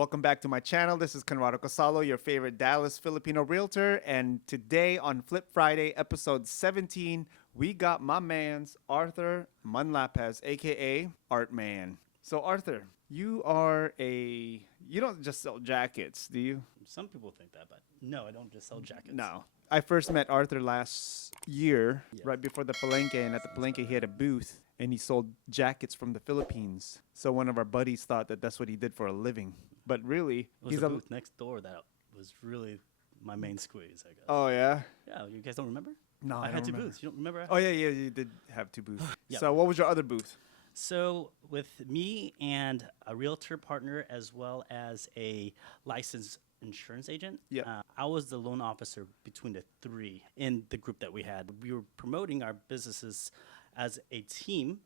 Welcome back to my channel. This is Conrado Casallo, your favorite Dallas Filipino realtor. And today on Flip Friday, episode 17, we got my man's Arthur Manlapaz, aka Art Man. So Arthur, you don't just sell jackets, do you? Some people think that, but no, I don't just sell jackets. No. I first met Arthur last year, Yeah. right before the Palenque, and at the Palenque he had a booth, and he sold jackets from the Philippines. So one of our buddies thought that that's what he did for a living. But really, It was he's the booth next door that was really my main squeeze, I guess. Oh, yeah? Yeah, you guys don't remember? No, I I don't had two remember. booths. You don't remember? Oh, yeah, you did have two booths. Yeah. So what was your other booth? So with me and a realtor partner as well as a licensed insurance agent, Yep. I was the loan officer between the three in the group that we had. We were promoting our businesses as a team.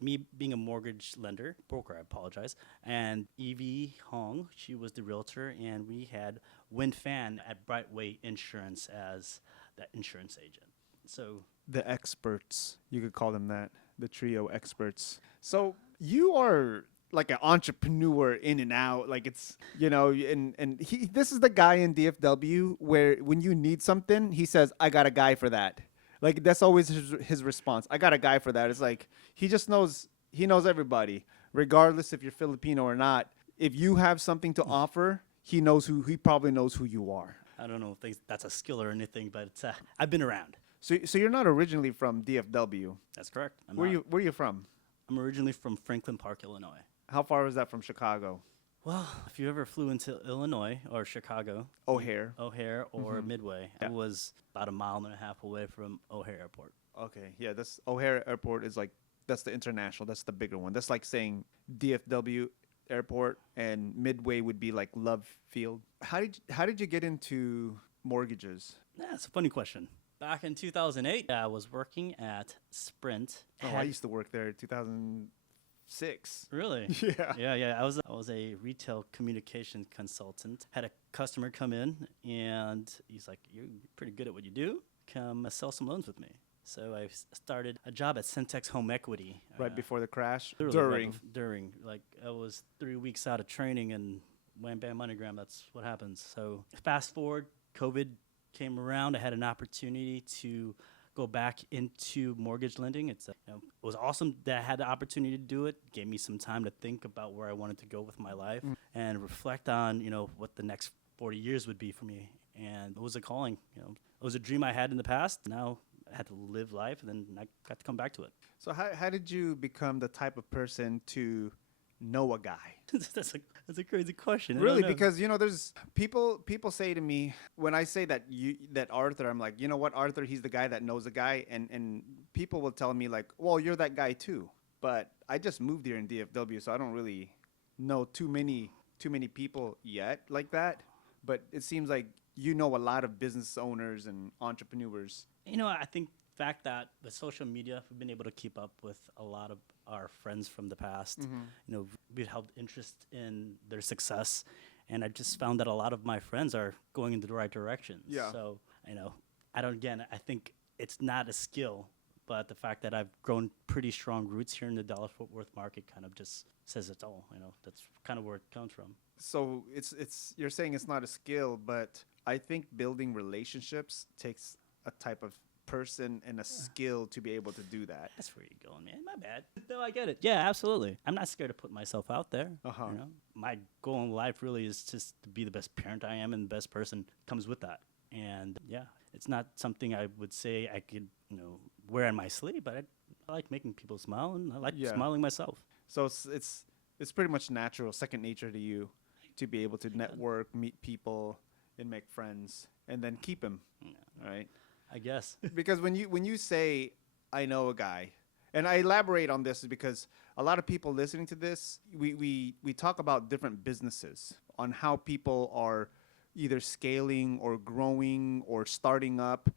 Me being a mortgage lender, broker, I apologize, and Evie Hong, she was the realtor, and we had Win Fan at Brightway Insurance as the insurance agent. So The experts. You could call them that. The trio experts. So you are like an entrepreneur in and out. Like it's, this is the guy in DFW where when you need something, he says, I got a guy for that. Like that's always his response. I got a guy for that. It's like he just knows, he knows everybody, regardless if you're Filipino or not. If you have something to offer, he probably knows who you are. I don't know if that's a skill or anything, but I've been around. So you're not originally from DFW. That's correct. Where are you from? I'm originally from Franklin Park, Illinois. How far was that from Chicago? Well, if you ever flew into Illinois or Chicago, O'Hare. O'Hare or Midway, Yeah. it was about a mile and a half away from O'Hare Airport. Okay, yeah, this O'Hare Airport is like, that's the international, that's the bigger one. That's like saying DFW Airport and Midway would be like Love Field. How did you get into mortgages? That's a funny question. Back in 2008, I was working at Sprint. Oh, I used to work there in 2006. Really? Yeah. Yeah. I was a retail communication consultant. Had a customer come in, and he's like, "You're pretty good at what you do. Come sell some loans with me." So I started a job at Centex Home Equity. Right before the crash? Literally right during. Like, I was 3 weeks out of training, and wham, bam, MoneyGram, that's what happens. So fast forward, COVID came around. I had an opportunity to go back into mortgage lending. It was awesome that I had the opportunity to do it. Gave me some time to think about where I wanted to go with my life and reflect on, what the next 40 years would be for me. And it was a calling. It was a dream I had in the past. Now I had to live life, and then I got to come back to it. So how did you become the type of person to know a guy? That's a crazy question. Really, because there's people say to me when I say that Arthur, I'm like, you know what, Arthur, he's the guy that knows a guy, and people will tell me like, well, you're that guy too. But I just moved here in DFW, so I don't really know too many people yet like that. But it seems like you know a lot of business owners and entrepreneurs. I think the fact that with social media, we've been able to keep up with a lot of our friends from the past. We've held interest in their success, and I just found that a lot of my friends are going in the right direction. Yeah. So, I think it's not a skill, but the fact that I've grown pretty strong roots here in the Dallas-Fort Worth market kind of just says it all. That's kind of where it comes from. So it's you're saying it's not a skill, but I think building relationships takes a type of person and a skill to be able to do that. That's where you're going, man. My bad. No, I get it. Yeah, absolutely. I'm not scared to put myself out there. Uh-huh. My goal in life really is just to be the best parent I am, and the best person comes with that. And yeah, it's not something I would say I could, wear on my sleeve, but I like making people smile, and I like smiling myself. So it's pretty much natural, second nature to you to be able to network, meet people, and make friends, and then keep them, right? I guess. Because when you say, I know a guy, and I elaborate on this is because a lot of people listening to this, we talk about different businesses, on how people are either scaling or growing or starting up.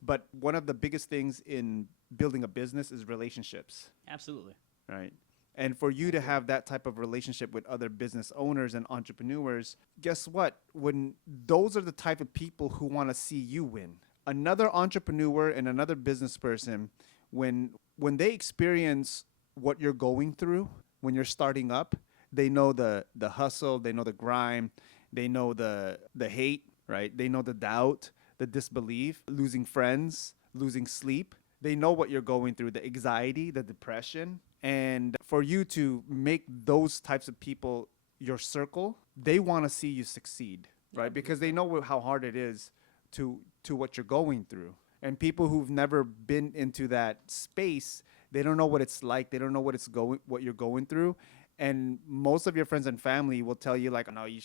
But one of the biggest things in building a business is relationships. Absolutely. Right. And for you to have that type of relationship with other business owners and entrepreneurs, guess what? When those are the type of people who want to see you win. Another entrepreneur and another business person, when they experience what you're going through when you're starting up, They know the hustle, they know the grime, they know the hate, right? They know the doubt, the disbelief, losing friends, losing sleep. They know what you're going through, the anxiety, the depression. And for you to make those types of people your circle, they want to see you succeed, right? Because they know how hard it is to what you're going through. And people who've never been into that space, they don't know what it's like. They don't know what you're going through. And most of your friends and family will tell you like, no, you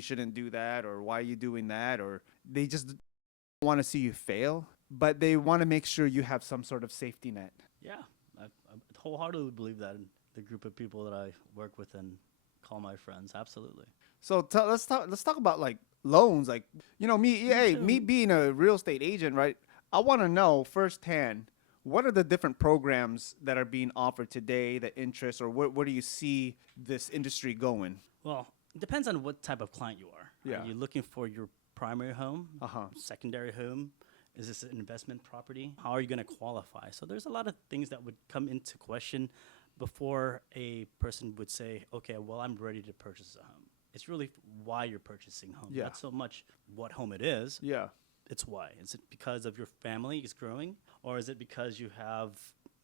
shouldn't do that, or why are you doing that, or they just want to see you fail, but they want to make sure you have some sort of safety net. Yeah, I wholeheartedly believe that in the group of people that I work with and call my friends. Absolutely. So let's talk about like loans. Like, me being a real estate agent, right? I want to know firsthand, what are the different programs that are being offered today, the interest, or where do you see this industry going? Well, it depends on what type of client you are. Yeah. Are you looking for your primary home, Uh-huh. secondary home? Is this an investment property? How are you going to qualify? So there's a lot of things that would come into question before a person would say, okay, well, I'm ready to purchase a home. It's really why you're purchasing a home, Yeah. not so much what home it is. Yeah. It's why. Is it because of your family is growing, or is it because you have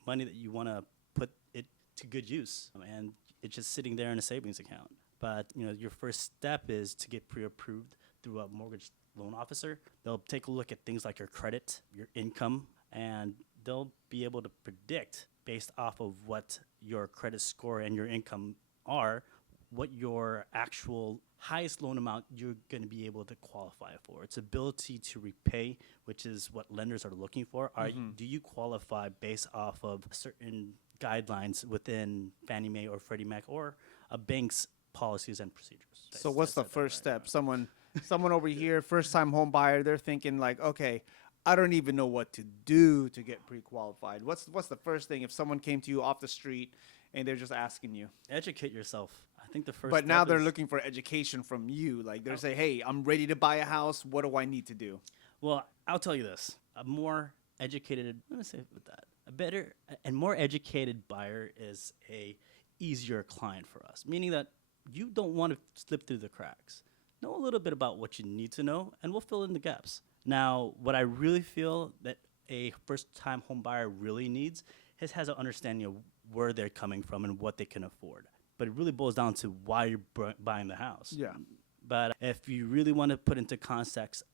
money that you want to put it to good use, and it's just sitting there in a savings account? But your first step is to get pre-approved through a mortgage loan officer. They'll take a look at things like your credit, your income, and they'll be able to predict based off of what your credit score and your income are, what your actual highest loan amount you're going to be able to qualify for. It's ability to repay, which is what lenders are looking for. Do you qualify based off of certain guidelines within Fannie Mae or Freddie Mac or a bank's policies and procedures? So what's the first step? Someone over here, first time home buyer, they're thinking like, okay, I don't even know what to do to get pre-qualified. What's the first thing if someone came to you off the street and they're just asking you? Educate yourself. I think the first But now step they're is- looking for education from you. Like they're saying, hey, I'm ready to buy a house. What do I need to do? Well, I'll tell you this: a more educated, let me say with that, a better and more educated buyer is a easier client for us. Meaning that you don't want to slip through the cracks. Know a little bit about what you need to know, and we'll fill in the gaps. Now, what I really feel that a first-time home buyer really needs has an understanding of where they're coming from and what they can afford. But it really boils down to why you're buying the house. Yeah. But if you really want to put into context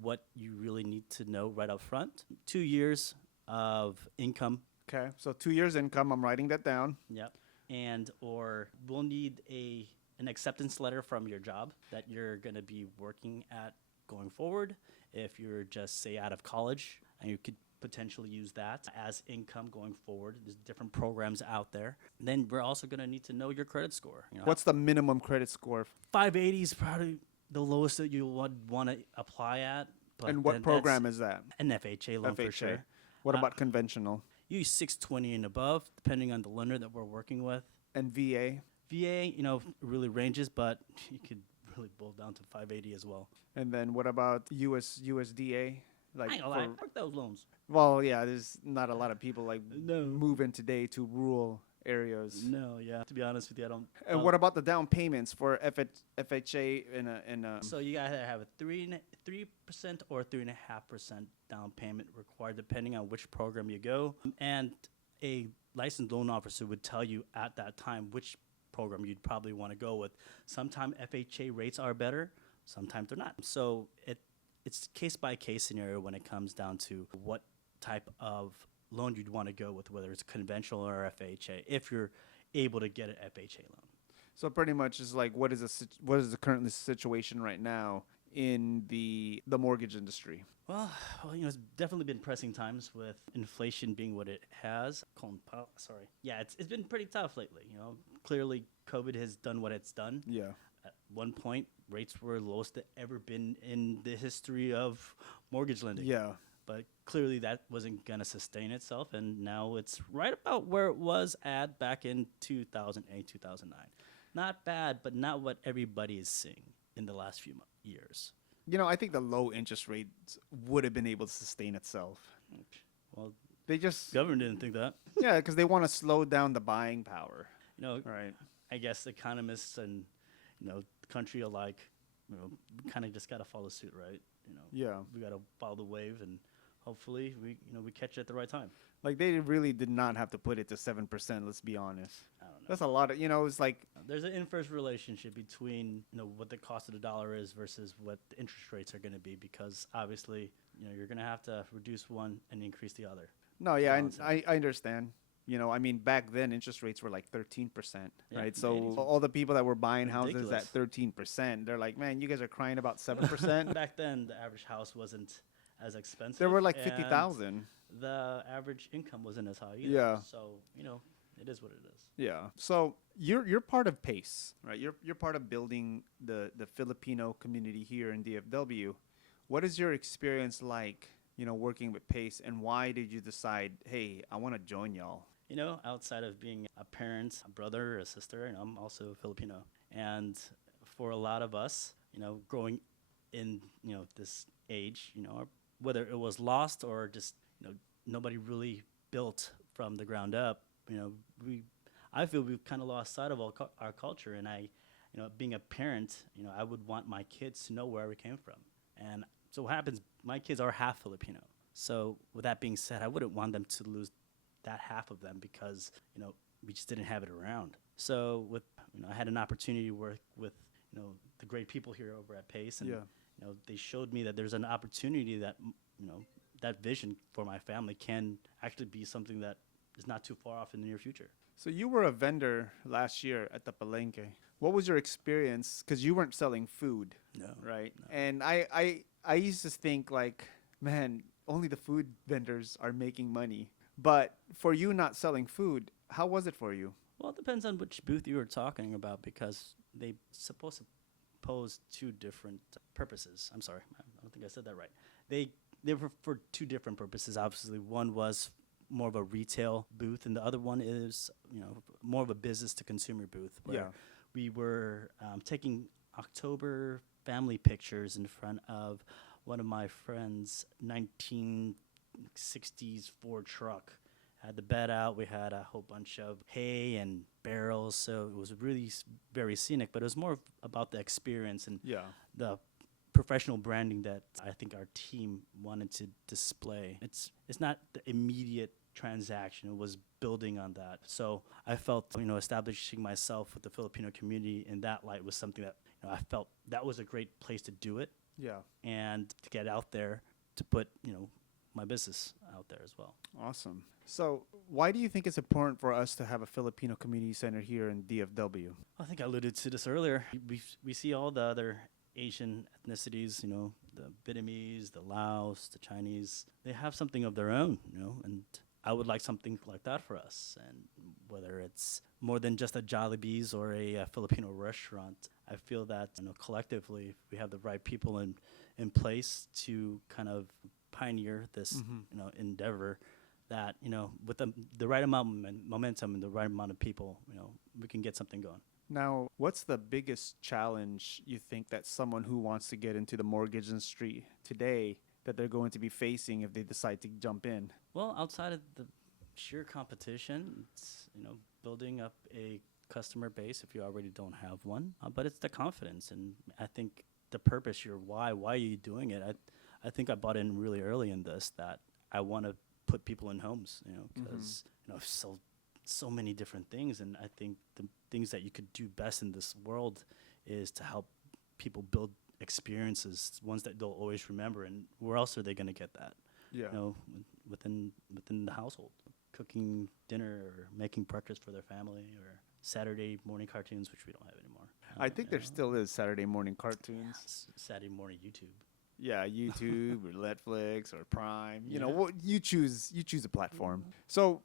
what you really need to know right up front, 2 years of income. Okay. So 2 years income. I'm writing that down. Yep. And or we'll need an acceptance letter from your job that you're going to be working at going forward. If you're just say out of college, and you could potentially use that as income going forward. There's different programs out there. Then we're also going to need to know your credit score. What's the minimum credit score? 580 is probably the lowest that you would want to apply at. But And what program is that? an FHA loan for FHA. sure. What about conventional? Use 620 and above, depending on the lender that we're working with. And VA? VA, really ranges, but you could really boil down to 580 as well. And then what about USDA? Like I ain't gonna lie, work those loans. well, yeah, there's not a lot of people like No. moving today to rural areas. No, yeah. To be honest with you, I don't. And what about the down payments for FHA in a So you gotta have a 3% or 3.5% down payment required, depending on which program you go. And a licensed loan officer would tell you at that time which program you'd probably want to go with. Sometimes FHA rates are better, sometimes they're not. So it's case by case scenario when it comes down to what type of loan you'd want to go with, whether it's conventional or FHA, if you're able to get an FHA loan. So pretty much is like what is the current situation right now in the mortgage industry? Well, it's definitely been pressing times with inflation being what it has. Sorry. Yeah, it's been pretty tough lately. Clearly COVID has done what it's done. Yeah. At one point, rates were lowest that ever been in the history of mortgage lending. Yeah. But clearly that wasn't going to sustain itself, and now it's right about where it was at back in 2008, 2009. Not bad, but not what everybody is seeing in the last few years. I think the low interest rates would have been able to sustain itself. Well, They just government didn't think that. yeah, because they want to slow down the buying power, You know, right? I guess economists and the country alike, we kind of just gotta follow suit, right? Yeah. We gotta follow the wave, and hopefully we catch it at the right time. Like they really did not have to put it to 7%. Let's be honest. I don't know. That's a lot of, it's like, There's an inverse relationship between what the cost of the dollar is versus what the interest rates are going to be, because obviously you're going to have to reduce one and increase the other. no, yeah, Balance it. I understand. I mean, back then interest rates were like 13%, Yeah, right? in the So 80s. all the people that were buying houses Ridiculous. at 13%, they're like, man, you guys are crying about 7%. Back then, the average house wasn't as expensive. There were like and 50,000. The average income wasn't as high either. Yeah. So it is what it is. Yeah. So you're part of PACE, right? You're part of building the Filipino community here in DFW. What is your experience like, working with PACE, and why did you decide, hey, I want to join y'all? Outside of being a parent, a brother, a sister, and I'm also Filipino. And for a lot of us, growing in, this age, whether it was lost or just, nobody really built from the ground up, I feel we've kind of lost sight of our culture. And being a parent, I would want my kids to know where we came from. And so what happens, my kids are half Filipino. So with that being said, I wouldn't want them to lose that half of them because we just didn't have it around. So with I had an opportunity to work with the great people here over at Pace, and they showed me that there's an opportunity that that vision for my family can actually be something that is not too far off in the near future. So you were a vendor last year at the Palenque. What was your experience? Because you weren't selling food, No, right? no. And I used to think like, man, only the food vendors are making money. But for you not selling food, how was it for you? Well, it depends on which booth you were talking about, because they supposed to pose two different purposes. I'm sorry, I don't think I said that right. They were for two different purposes. Obviously, one was more of a retail booth, and the other one is more of a business to consumer booth, where we were taking October family pictures in front of one of my friends' 1960s Ford truck. Had the bed out. We had a whole bunch of hay and barrels, so it was really very scenic. But it was more about the experience and the professional branding that I think our team wanted to display. It's not the immediate transaction. It was building on that. So I felt establishing myself with the Filipino community in that light was something that I felt that was a great place to do it. Yeah. And to get out there to put my business out there as well. Awesome. So why do you think it's important for us to have a Filipino community center here in DFW? I think I alluded to this earlier. We see all the other Asian ethnicities, the Vietnamese, the Laos, the Chinese. They have something of their own, and I would like something like that for us. And whether it's more than just a Jollibee's or a Filipino restaurant, I feel that collectively, if we have the right people in place to kind of pioneer this endeavor, that with the right amount of momentum and the right amount of people, we can get something going. Now, what's the biggest challenge you think that someone who wants to get into the mortgage industry today that they're going to be facing if they decide to jump in? Well, outside of the sheer competition, it's building up a customer base if you already don't have one. But it's the confidence, and I think the purpose, your why are you doing it? I think I bought in really early in this that I want to put people in homes, because I've sold so many different things, and I think the things that you could do best in this world is to help people build experiences, ones that they'll always remember. And where else are they going to get that? Within the household, cooking dinner or making breakfast for their family, or Saturday morning cartoons, which we don't have anymore. I think there still is Saturday morning cartoons. Saturday morning YouTube. Yeah, YouTube or Netflix or Prime. You choose a platform. So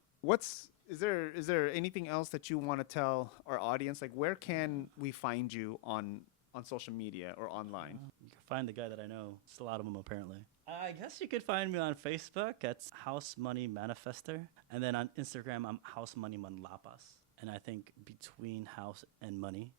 is there anything else that you want to tell our audience? Like, where can we find you on social media or online? You can find the guy that I know. It's a lot of them, apparently. I guess you could find me on Facebook. That's House Money Manifester. And then on Instagram, I'm House Money Manlapaz. And I think between house and money,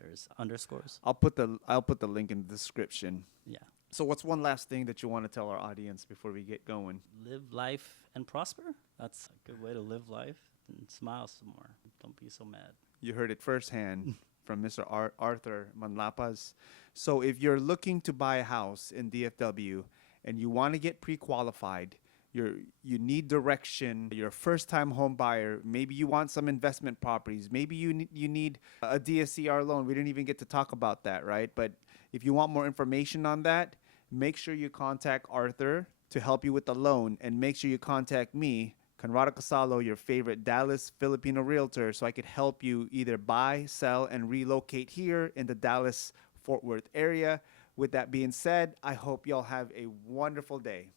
there's underscores. I'll put the link in the description. Yeah. So what's one last thing that you want to tell our audience before we get going? Live life and prosper. That's a good way to live life, and smile some more. Don't be so mad. You heard it firsthand from Mr. Arthur Manlapaz. So if you're looking to buy a house in DFW and you want to get pre-qualified, you need direction. You're a first-time home buyer. Maybe you want some investment properties. Maybe you need a DSCR loan. We didn't even get to talk about that, right? But if you want more information on that, make sure you contact Arthur to help you with the loan, and make sure you contact me, Conrado Casallo, your favorite Dallas Filipino realtor, so I could help you either buy, sell, and relocate here in the Dallas Fort Worth area. With that being said, I hope y'all have a wonderful day.